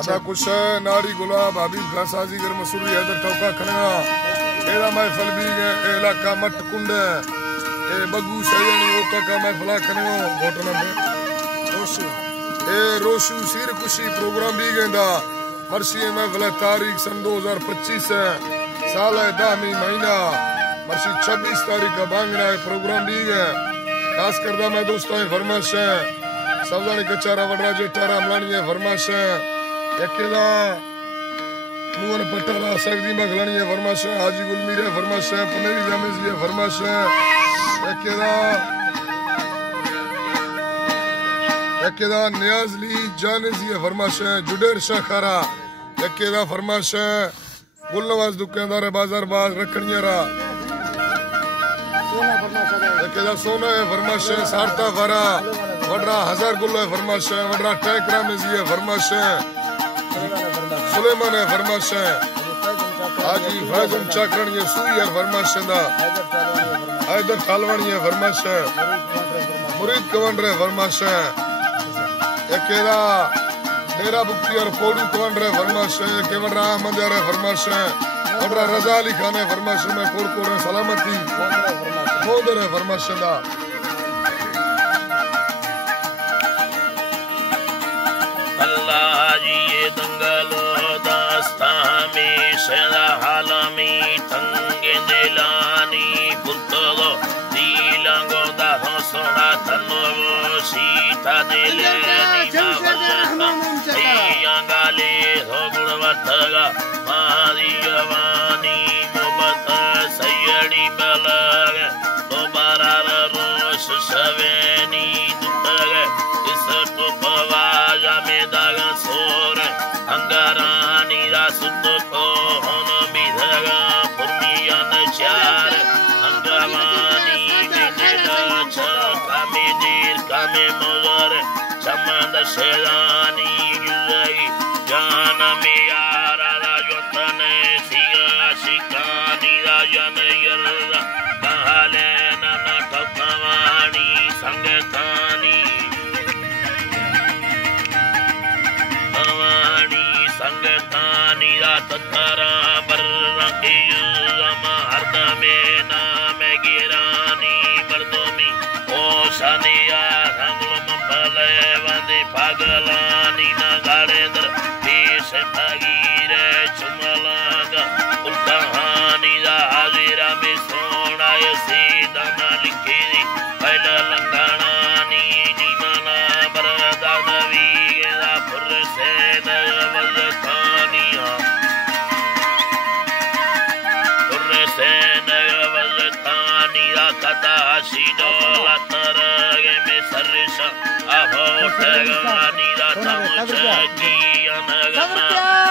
अदा कुछ नाड़ी गुलाब हबीब खान साजी घर मसूरी हैदर टोका खनगा एरा महफल भी गए इलाका मट कुंड ए बगू सयानी ओका का महफला खनगा घोटना में रोशू सिर खुशी प्रोग्राम भी गए मर्सी महफल तारीख सन 2025 है साल है 10वीं महीना मर्सी 26 तारीख का बांगरा है प्रोग्राम भी गए खास करदा मैं दोस्तों फरमाइश है सवदानी कचारा वडरा जेठारा मलानी है फरमाइश है यकेदा मुअन पटारा सगदी मगलानी है फरमाइश है हाजी गुलमीर है फरमाइश है पनेरी रमेश है फरमाइश है यकेदा नियाजली जानेजी है फरमाइश है जुडेर शाखारा यकेदा फरमाइश है गुलनवाज दुकानदार बाजार बाज रखणियारा यकेदा सोना है फरमाइश है सारता फरा वडरा हजार गुल है फरमाइश है वडरा टैकरा में है फरमाइश है सुलेमान है फरमाइश है हाजी फैजम चाकरण ये सुई है फरमाइश दा हैदर थालवानी है फरमाइश है मुरीद कवंडर है फरमाइश है यकेदा डेरा बुक्ति और पोडू कवंडर है फरमाइश है के वडरा अहमद है फरमाइश है वडरा रजा अली खान है फरमाइश में कोड़कोड़ है सलामती मोदर है फरमाइश दा ये दंगलो दास्ता में सदा हालमी तंगे दिलानी पुत्रो दिलांगो दा होसड़ा तनो सीता दिले यांगाले हो गुणवत्तगा मारी जवानी मोहब्बत सयड़ी बलग दोबारा रोश सवेनी दुतग इस तो पवाजा में दागा सोर अंगारानी दा सुत को होन बिधगा पुनिया नचार अंगावानी बिनेला छका में दीर कामे मगर चमंद शेरानी जुई जान में यारा राजतने सिया शिकानी राजन यरदा कहले नना ठकवानी संगतानी संगतानी रात तारा बर्रकी हरदा में नाम गिरानी मर्दोमी ओ शानिया संगम पले वंदे पागलानी ना गाड़ेंद्र पेश भागीरे चुमलागा उल कहानी दा हाजिरा में सोना सीधा ना लिखी पहला लंगानानी जीवना बरदा नवी दा फुर से सरसा अहो तगानी दा तमुच की अनगना